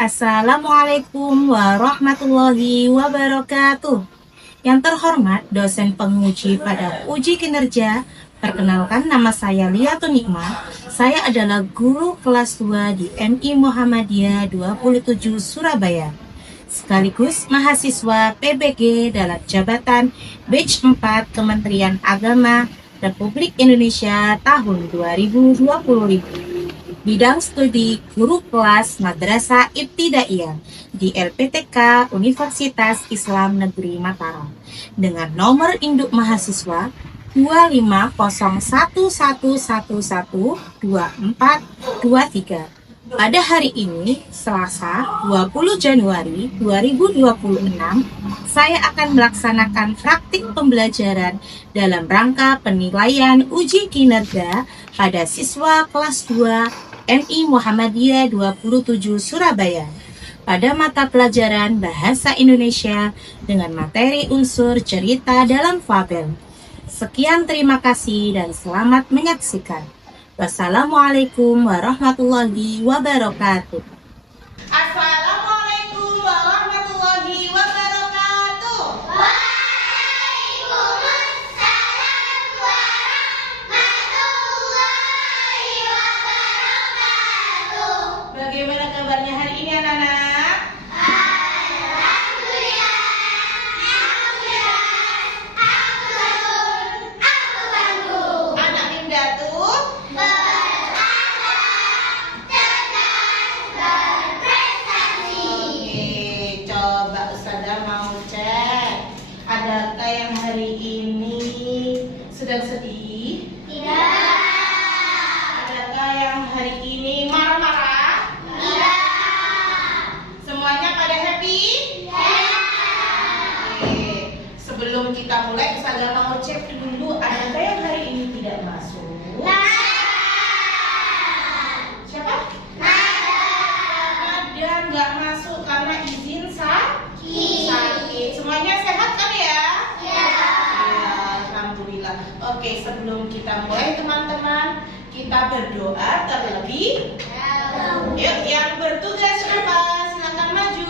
Assalamualaikum warahmatullahi wabarakatuh. Yang terhormat dosen penguji pada uji kinerja, perkenalkan nama saya Liatun Nikma. Saya adalah guru kelas 2 di MI Muhammadiyah 27 Surabaya. Sekaligus mahasiswa PBG dalam jabatan Batch 4 Kementerian Agama Republik Indonesia tahun 2020. Bidang studi guru kelas Madrasah Ibtidaiyah di LPTK Universitas Islam Negeri Mataram dengan nomor induk mahasiswa 25011112423. Pada hari ini, Selasa 20 Januari 2026, saya akan melaksanakan praktik pembelajaran dalam rangka penilaian uji kinerja pada siswa kelas 2 MI Muhammadiyah 27 Surabaya pada mata pelajaran Bahasa Indonesia dengan materi unsur cerita dalam fabel. Sekian, terima kasih dan selamat menyaksikan. Wassalamualaikum warahmatullahi wabarakatuh. Assalamualaikum warahmatullahi wabarakatuh. Waalaikumsalam warahmatullahi wabarakatuh. Bagaimana kabarnya hari ini anak-anak? Alhamdulillah. Aku bangga. Anak Mimdatu Oke, coba Ustazah mau cek. Adakah yang hari ini sedang sedih? Tidak. Adakah yang hari ini marah-marah? Tidak. Semuanya pada happy? Oke, sebelum kita mulai Ustazah mau cek dulu adakah yang hari ini tidak masuk? Siapa? Ada nggak masuk karena izin sakit. Semuanya sehat kan ya? Ya, alhamdulillah. Oke, sebelum kita mulai teman-teman, kita berdoa terlebih. Yuk, yang bertugas siapa? Silakan maju.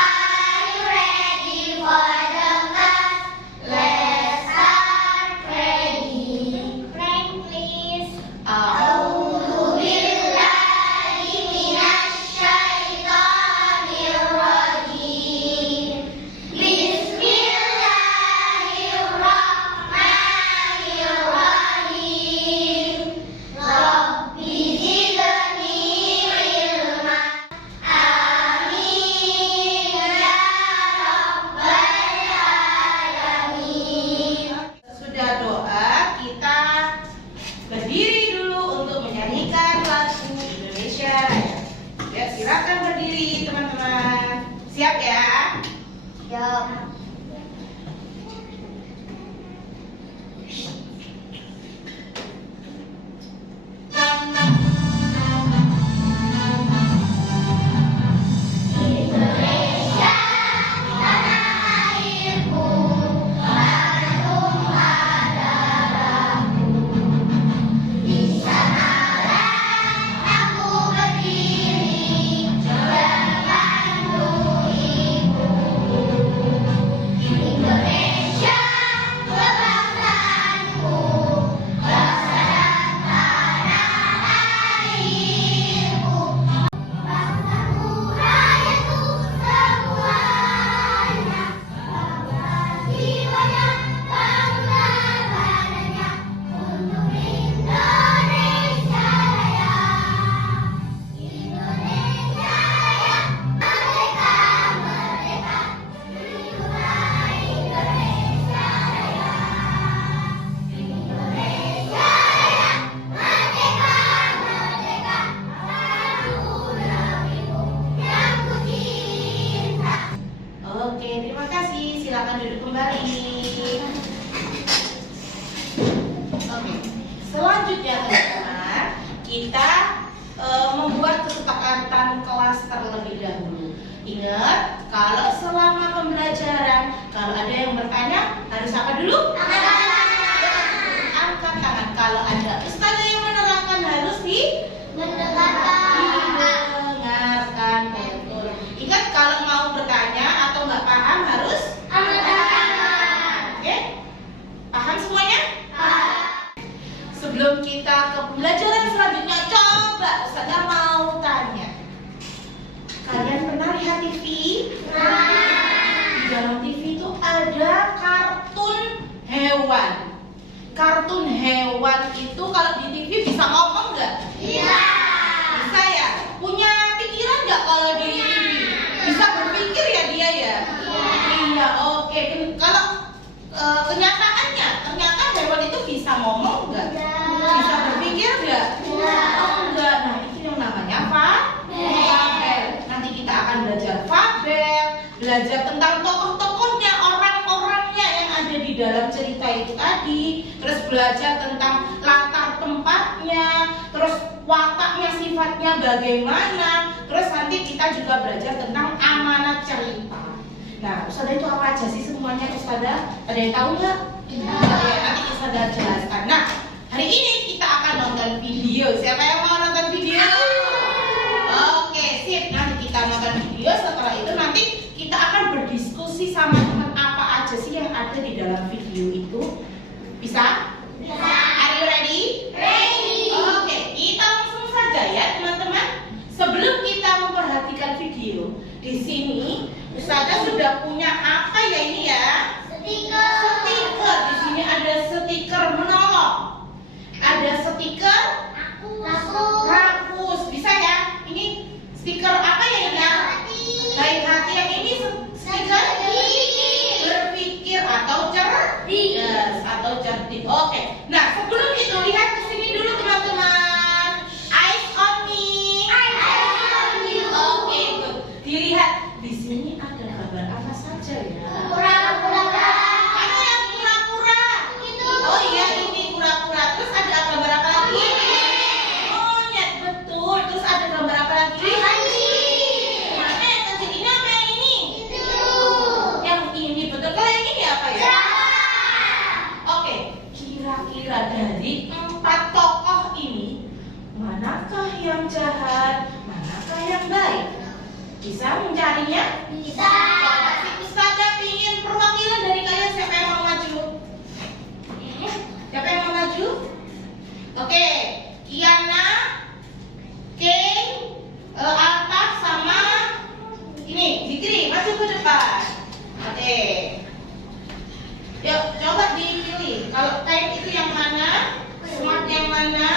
Are you ready? A'udzu billahi minasy syaithanir rajim. Bismillahirrahmanirrahim. Rabbi zidni ilma. Amin ya rabbal alamin. Sudah doa, kita berdiri dulu untuk menyanyikan lagu Indonesia Raya. Ya, silakan berdiri teman-teman. Siap ya? Siap. Indonesia, tanah airku, tanah tumpah darahku. Di sanalah aku berdiri, berpandu ibu. Ingat, kalau selama pembelajaran, kalau ada yang bertanya, harus apa dulu? Angkat tangan. Kalau ada ustazah yang menerangkan, harus didengarkan. Betul. Ingat, kalau mau bertanya atau nggak paham, harus angkat tangan. Oke? Paham semuanya? Sebelum kita ke pembelajaran selanjutnya, coba ustazah mau tanya. Kalian pernah lihat TV? Di dalam TV itu ada kartun hewan. Kartun hewan itu kalau di TV bisa ngomong nggak? Bisa ya? Punya pikiran nggak kalau di TV? Bisa berpikir ya dia ya? Iya, oke. Kalau kenyataannya, ternyata hewan itu bisa ngomong nggak? Bisa berpikir nggak? Oh enggak. Nah itu yang namanya fabel. Nanti kita akan belajar fabel, belajar tentang tokoh-tokohnya, orang-orangnya yang ada di dalam cerita itu tadi, terus belajar tentang latar tempatnya, terus wataknya, sifatnya bagaimana, terus nanti kita juga belajar tentang amanat cerita. Nah, Ustazah itu apa aja sih semuanya, Ustazah? Ada yang tahu nggak? Ya, nanti Ustazah jelaskan. Nah, hari ini kita akan nonton video. Siapa yang mau nonton video? Oke, sip. Nanti kita nonton video. Setelah itu nanti kita akan berdiskusi sama teman apa aja sih yang ada di dalam video itu. Bisa? Are you ready? Oke, kita langsung saja ya teman-teman. Sebelum kita memperhatikan video, di sini Ustazah sudah punya apa ya ini ya? Stiker. Di sini ada stiker menolong. Ada stiker rakus. Bisa ya? Ini stiker apa ya ini ya? Baik hati. Yang ini stiker berpikir atau cerdas atau cerdik. Oke. Nah, sebelum itu lihat ke sini dulu teman-teman. Eyes on me. Oke, good. Dilihat di sini ada gambar apa saja ya? Mana yang kura-kura? Oh iya, ini kura-kura. Terus ada gambar apa lagi? Monyet, betul. Terus ada gambar apa lagi? Mana yang kecil ini apa yang ini? Yang ini, betul. Kalau yang ini apa ya? Oke, kira-kira dari 4 tokoh ini, manakah yang jahat, manakah yang baik? Bisa mencarinya? Ustazah pingin perwakilan dari kalian, siapa yang mau maju? Siapa yang mau maju? Oke, Kiana, Kay, Altaf sama ini Zikri, maju ke depan. Oke. Yuk, coba dipilih. Kalau Kay itu yang mana? Smart yang mana?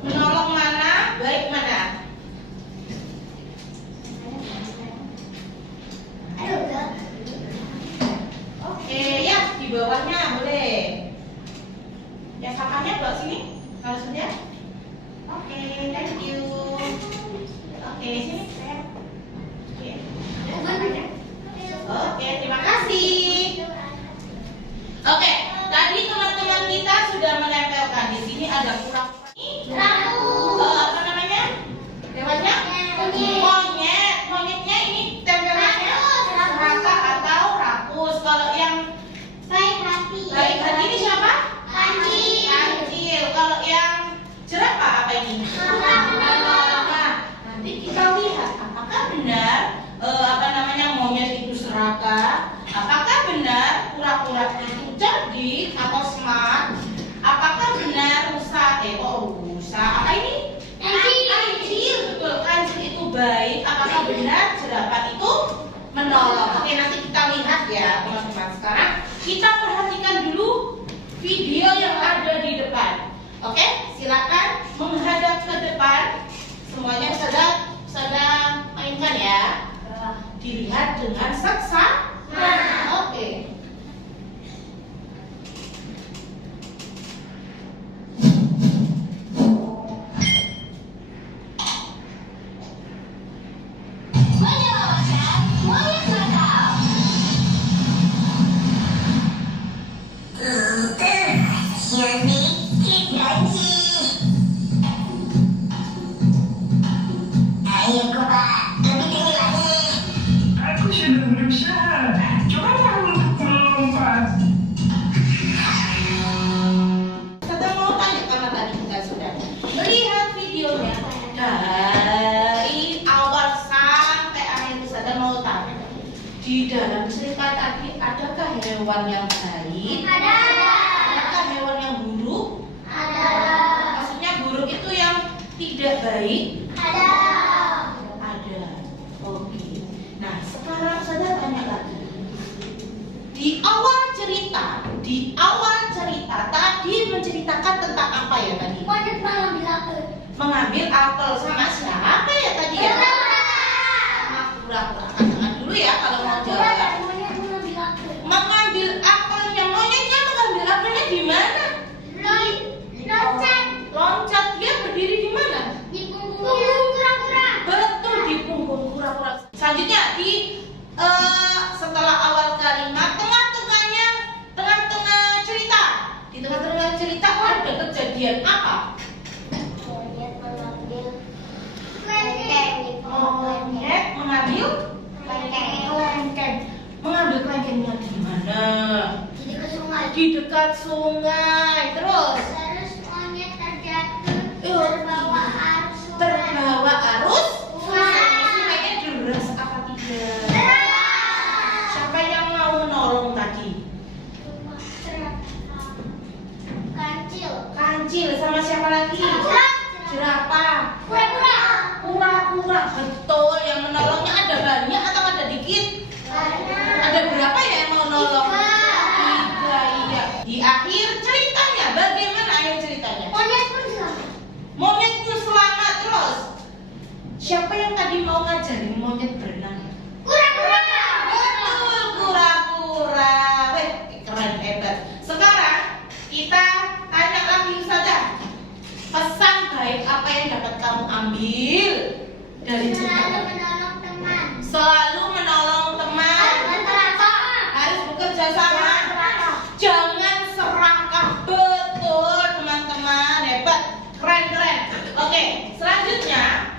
Menolong mana? Baik mana? Oke, ya di bawahnya boleh. Ya kakaknya bawa sini. Kalau sudah. Oke, thank you. Oke, sini saya. Oke. Ya, kakaknya. Oke, terima kasih. Oke, tadi teman-teman kita sudah menempelkan di sini ada kura-kura. Apa namanya? Hewannya? Monyet. Monyetnya ini tempelannya seraka atau rakus. Kalau yang baik hati ini siapa? Kancil. Kalau yang jerapah apa ini? Nah, nanti kita lihat apakah benar monyet itu seraka, apakah benar kura-kura itu cerdik atau smart, apakah benar rusa apa ini? Kancil, betul. Kancil itu baik. Apakah benar jerapah itu menolong? Oke, nanti kita lihat ya teman-teman. Sekarang kita perhatikan dulu video yang ada di depan. Oke, silakan menghadap ke depan. Semuanya sudah mainkan ya. Dilihat dengan seksama. Oke. Ayo, Pak, lebih tinggi lagi. Adakah hewan yang baik? Adakah hewan yang buruk? Maksudnya buruk itu yang tidak baik? Ada. Oke. Nah, sekarang saya tanya lagi. Di awal cerita tadi menceritakan tentang apa ya tadi? Mengambil apel sama siapa ya tadi ya? Sama kura-kura. Katakan dulu ya kalau mau jawab. Mengambil apelnya, monyetnya mengambil apelnya di mana? Loncat, dia berdiri di mana? Betul, di punggung kura-kura. Selanjutnya setelah awal kalimat, tengah-tengah cerita. Di tengah-tengah cerita ada kejadian apa? Monyet mengambil kelengkeng. Mengambil kelengkengnya di mana? Di dekat sungai. Terus terbawa arus sungainya deras apa tidak? Siapa yang mau menolong tadi? Kancil sama siapa lagi? Jerapah. Kura-kura. Betul, yang menolongnya ada banyak atau ada dikit? Ada berapa ya yang mau nolong? 3, iya. Di akhir ceritanya, bagaimana akhir ceritanya? Monyetnya selamat terus. Siapa yang tadi mau ngajarin monyet berenang? Betul, kura-kura. Weh, keren, hebat. Sekarang kita tanya lagi saja. Pesan baik apa yang dapat kamu ambil dari cerita? Selalu menolong teman. Harus bekerja sama. Jangan serakah. Betul, teman-teman. Hebat. Keren. Oke, selanjutnya.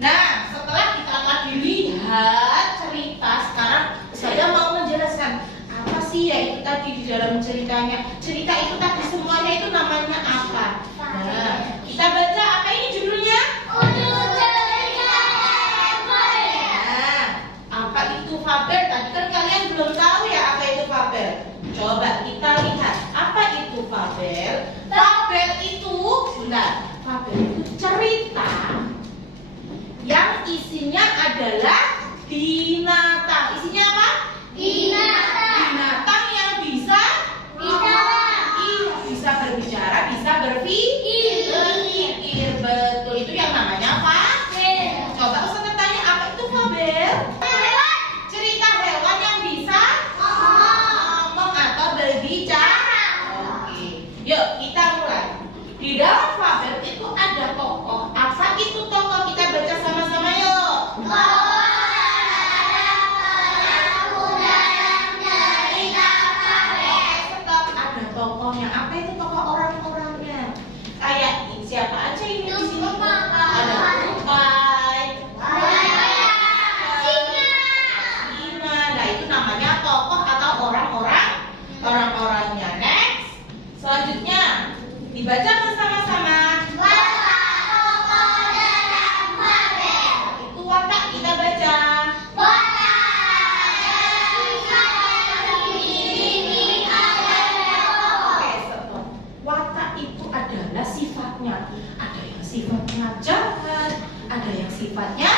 Nah, setelah kita tadi lihat cerita, sekarang saya mau menjelaskan apa sih ya itu tadi di dalam ceritanya. Cerita itu tadi semuanya itu namanya apa? Nah, kita baca apa ini judulnya? Nah, apa itu fabel? Tadi kan kalian belum tahu ya apa itu fabel. Coba kita lihat apa itu fabel. Fabel itu cerita yang isinya adalah binatang. Isinya apa? Binatang yang bisa berbicara, bisa berpikir. Betul, itu yang namanya fabel. Coba Ustaz tanya, apa itu fabel? Cerita hewan yang bisa ngomong atau berbicara. Oke, yuk kita mulai. Di dalam fabel itu ada tokoh. Apa itu tokoh? Kita baca sama-sama yuk. Stop, ada tokohnya. Apa itu tokoh orang-orangnya? Kayak siapa aja ini di sini? Ada tupai, singa. Nah, itu namanya tokoh atau orang-orangnya. Next. Selanjutnya dibaca bersama-sama. Itu watak, kita baca. Oke, stop. Watak itu adalah sifatnya. Ada yang sifatnya jahat, ada yang sifatnya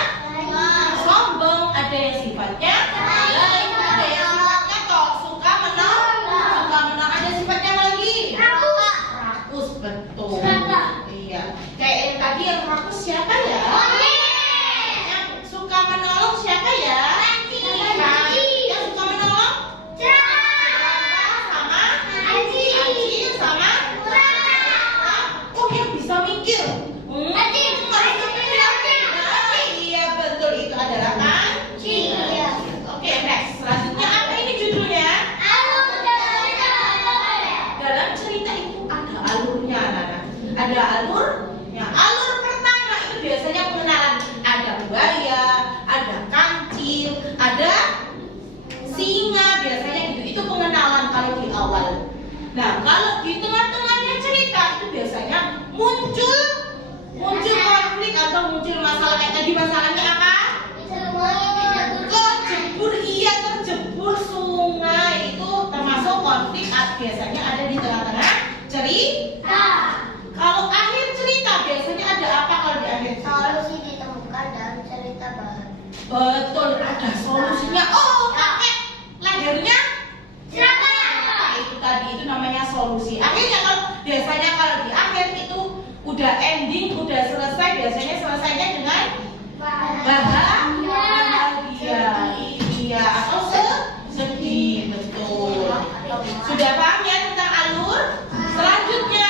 sombong, ada yang sifatnya baik, ada yang sifatnya kok suka menang, ada sifatnya lagi rakus. Betul. Iya. Kayak yang tadi yang rakus siapa ya? Yang suka menolong siapa ya? Yang suka menolong? Sama Acil sama yang bisa mikir. Iya betul, itu adalah kancil. Oke, next. Selanjutnya apa ini judulnya? Dalam cerita itu ada alurnya, Nana. Ada alurnya. Alur pertama itu biasanya pengenalan. Ada buaya, ada kancil, ada singa, biasanya gitu. Itu pengenalan kalau di awal. Nah, kalau di tengah-tengahnya cerita itu biasanya muncul konflik atau muncul masalah. Kayak tadi masalahnya apa? Terjebur sungai. Itu biasanya ada di tengah-tengah cerita. Kalau akhir cerita biasanya ada apa kalau di akhir cerita? Solusi ditemukan dalam cerita bahan. Betul, ada solusinya. Oh, kakek lahirnya Siapa? nah, itu tadi, itu namanya solusi. Akhirnya biasanya kalau di akhir itu udah ending, udah selesai, biasanya selesainya dengan bahagia, iya, atau sedih, betul. Sudah paham ya tentang alur? Selanjutnya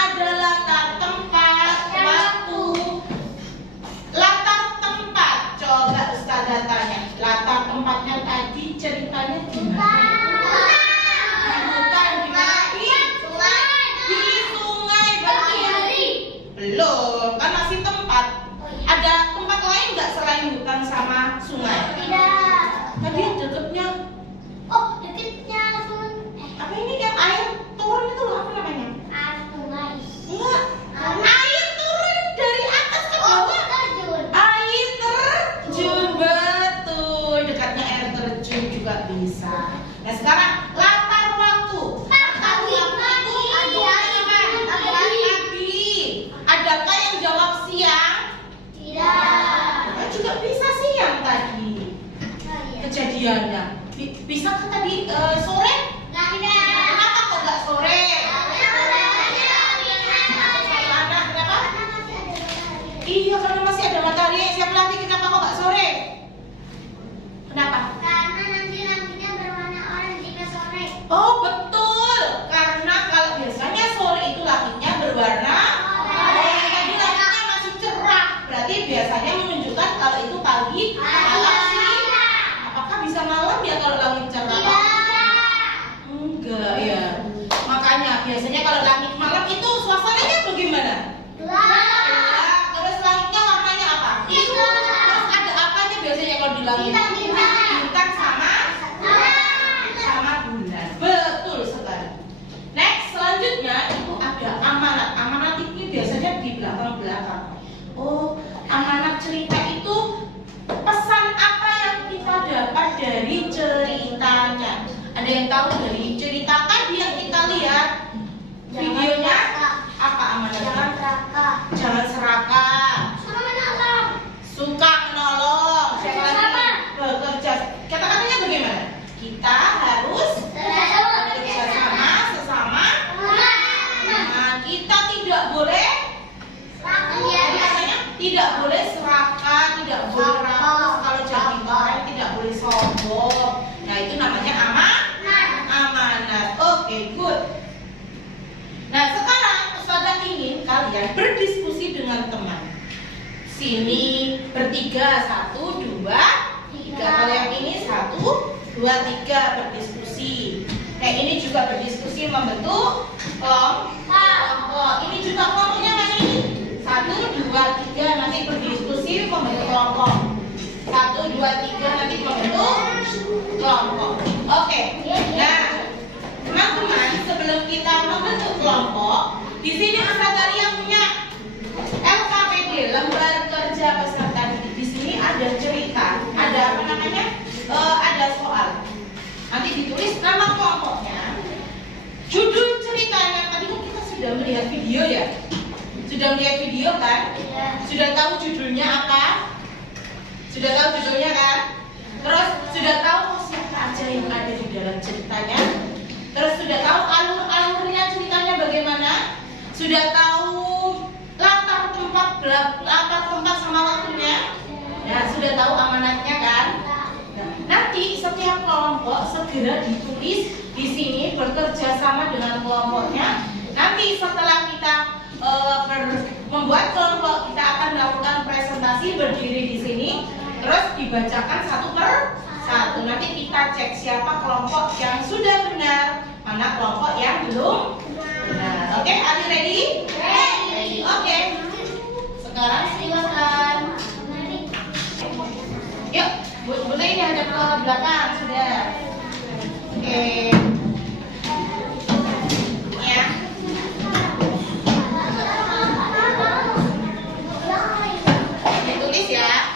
ada latar tempat, waktu. Latar tempat, coba Ustazah tanya, latar tempatnya tadi ceritanya di mana? Bukan di mana? Di sungai, betul. Belum, kan masih tempat. Ada tempat lain nggak selain hutan sama sungai? Tadi deketnya apa ini yang air turun itu loh, apa namanya? Enggak, air turun dari atas ke bawah. Air terjun, betul. Dekatnya air terjun juga bisa. Nah sekarang latar waktu. Latar waktu itu pagi. Adakah yang jawab siang? Nah, juga bisa siang tadi kejadiannya. Bisa kan tadi sore? Kenapa kok nggak sore? Kenapa? Iya, karena masih ada matahari. Siapa lagi kenapa kok nggak sore? Kenapa? Oh betul, karena kalau biasanya sore itu langitnya berwarna oranye. Tadi langitnya masih cerah, berarti biasanya menunjukkan kalau itu pagi malam sih. Apakah bisa malam ya kalau langit cerah? Enggak ya. Makanya biasanya kalau langit malam itu suasananya bagaimana? Gelap. Terus langitnya warnanya apa? Terus ada apanya biasanya kalau di langit? Bintang sama bulan. Betul sekali. Next, selanjutnya itu ada amanat. Amanat ini biasanya di belakang-belakang. Oh, amanat cerita itu pesan apa yang kita dapat dari ceritanya? Ada yang tahu dari cerita tadi yang kita lihat? Videonya apa amanatnya? Jangan serakah. Suka menolong. Siapa lagi? Bekerja. Kata-katanya bagaimana? Kita harus bekerja sama sesama. Nah, kita tidak boleh katanya tidak boleh serakah, tidak boleh rakus. Kalau jadi orang tidak boleh sombong. Nah, itu namanya amanat. Oke, good. Nah, sekarang Ustazah ingin kalian berdiskusi dengan teman. Sini bertiga, 1, 2, 3. Kalau yang ini 1, 2, 3 berdiskusi. Kayak ini juga berdiskusi membentuk kelompok. Ini juga kelompoknya mana ini? 1, 2, 3 nanti berdiskusi membentuk kelompok. 1, 2, 3 nanti membentuk kelompok. Oke. Nah, teman-teman, sebelum kita membentuk kelompok, di sini Ustazah Lia punya LKPD, lembar kerja peserta didik. Di sini ada cerita, ada apa namanya? Ada soal. Nanti ditulis nama kelompoknya, judul ceritanya. Tadi kan kita sudah melihat video ya. Sudah melihat video kan? Sudah tahu judulnya apa? Sudah tahu judulnya kan? Terus sudah tahu siapa aja yang ada di dalam ceritanya? Terus sudah tahu alur-alurnya ceritanya bagaimana? Sudah tahu latar tempat sama waktunya? Ya, sudah tahu amanatnya kan? Nah, nanti setiap kelompok segera ditulis di sini bekerja sama dengan kelompoknya. Nanti setelah kita membuat kelompok, kita akan melakukan presentasi berdiri di sini, terus dibacakan satu per satu. Nanti kita cek siapa kelompok yang sudah benar, mana kelompok yang belum benar. Oke, are you ready? Ready. Oke. Sekarang silakan. Yuk, boleh ini hadap ke belakang sudah. Oke. Ya. Ditulis ya.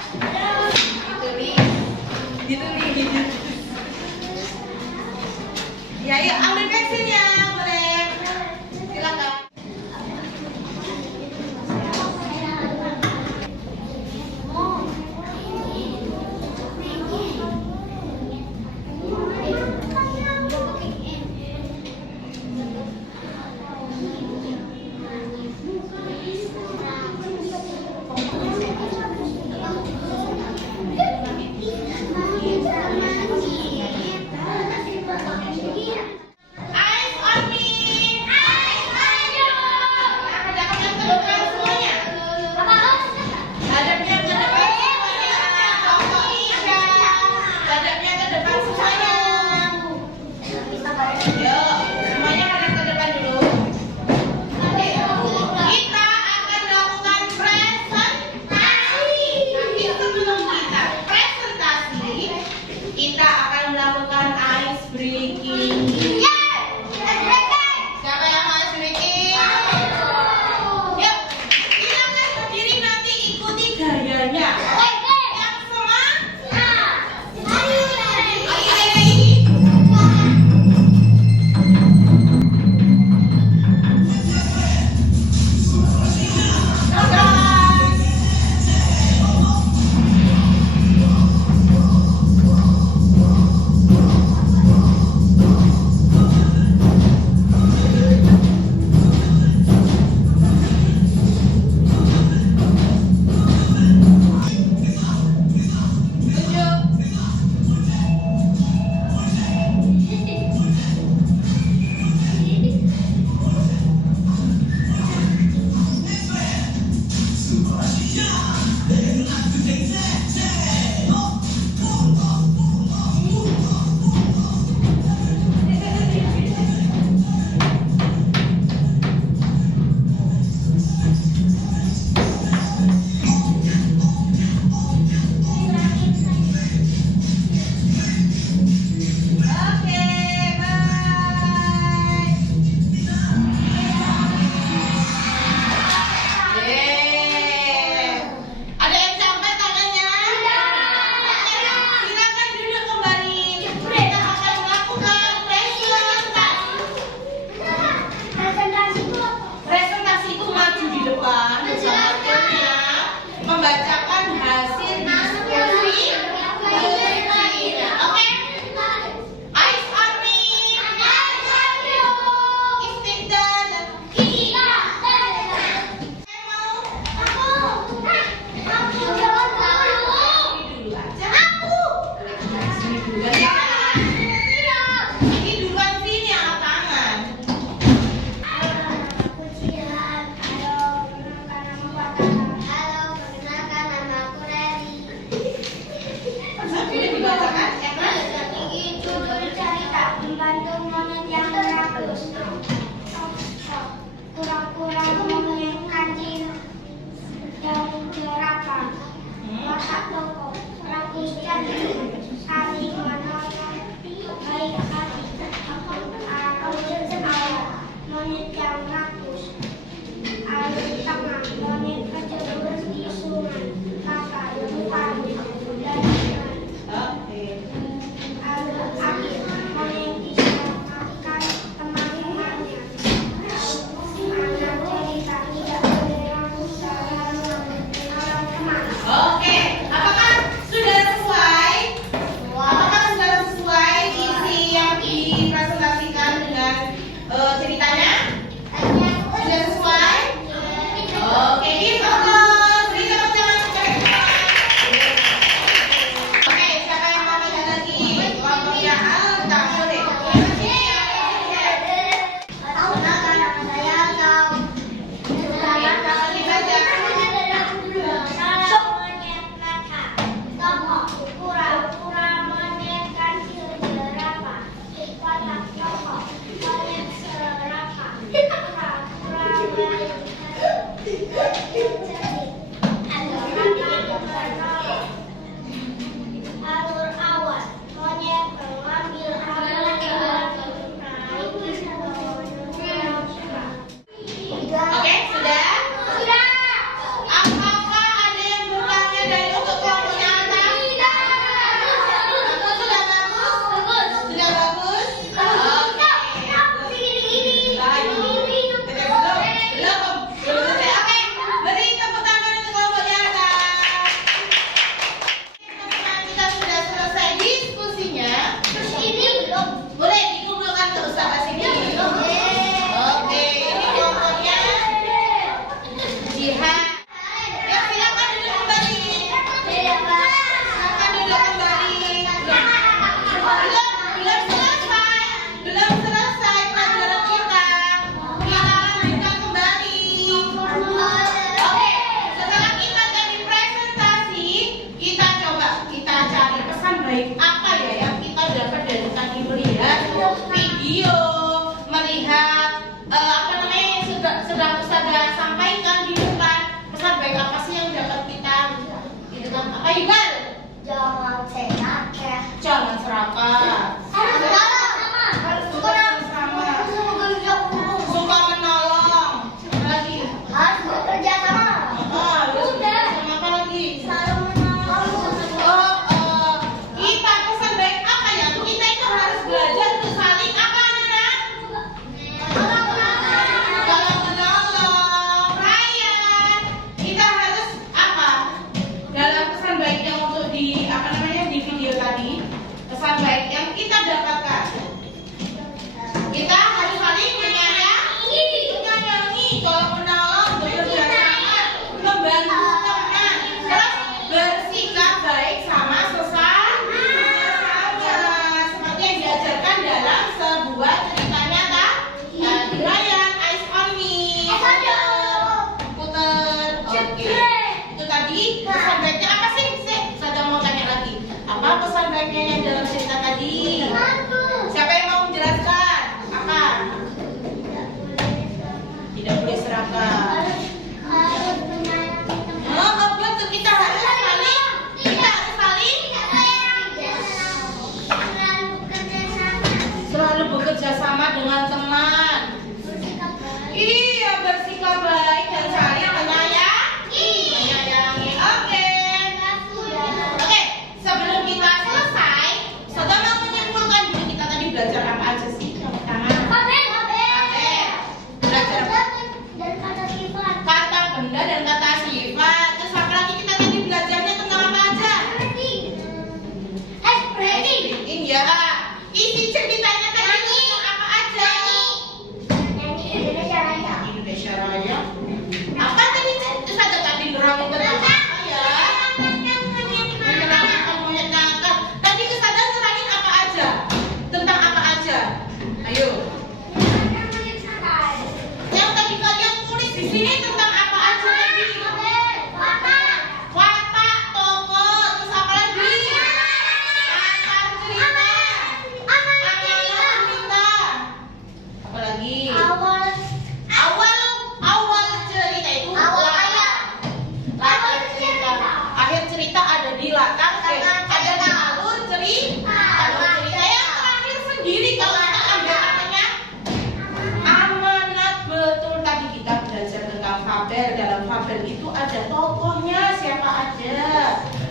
Ditulis. Ya, yuk ambil pensilnya. membacakan hasil diskusi puisinya. Oke? Eyes on me. Istiqlal. Dulu aja. Sini duluan ya. Ini duluan sini angkat tangan. Halo, perkenalkan nama saya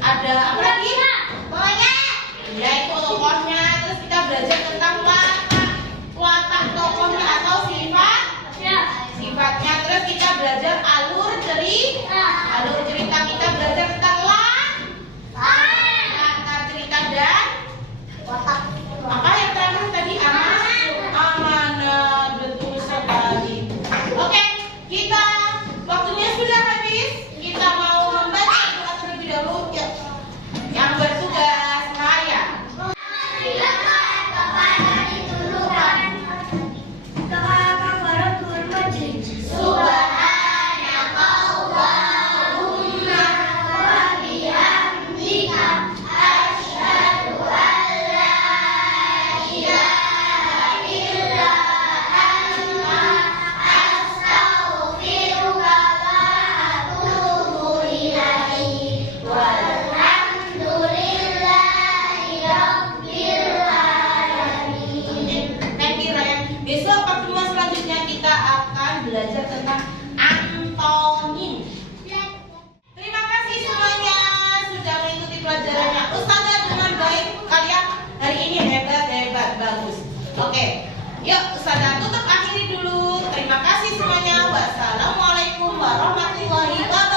ada apa lagi? Ya itu tokohnya. Terus kita belajar tentang watak tokohnya atau sifatnya. Terus kita belajar alur cerita. Kita belajar tentang latar cerita dan apa yang terakhir tadi? Amanat. Betul sekali. Oke, kita waktunya sudah habis. Kita mau membaca doa terlebih dahulu. Yuk. Yang bertugas Raya. Thank you Ryan. Besok pertemuan selanjutnya kita akan belajar tentang antonim. Terima kasih semuanya sudah mengikuti pelajarannya. Ustazah dengan baik, kalian hari ini hebat, bagus. Oke, yuk Ustazah tutup akhiri dulu. Terima kasih semuanya. Wassalamualaikum warahmatullahi wabarakatuh.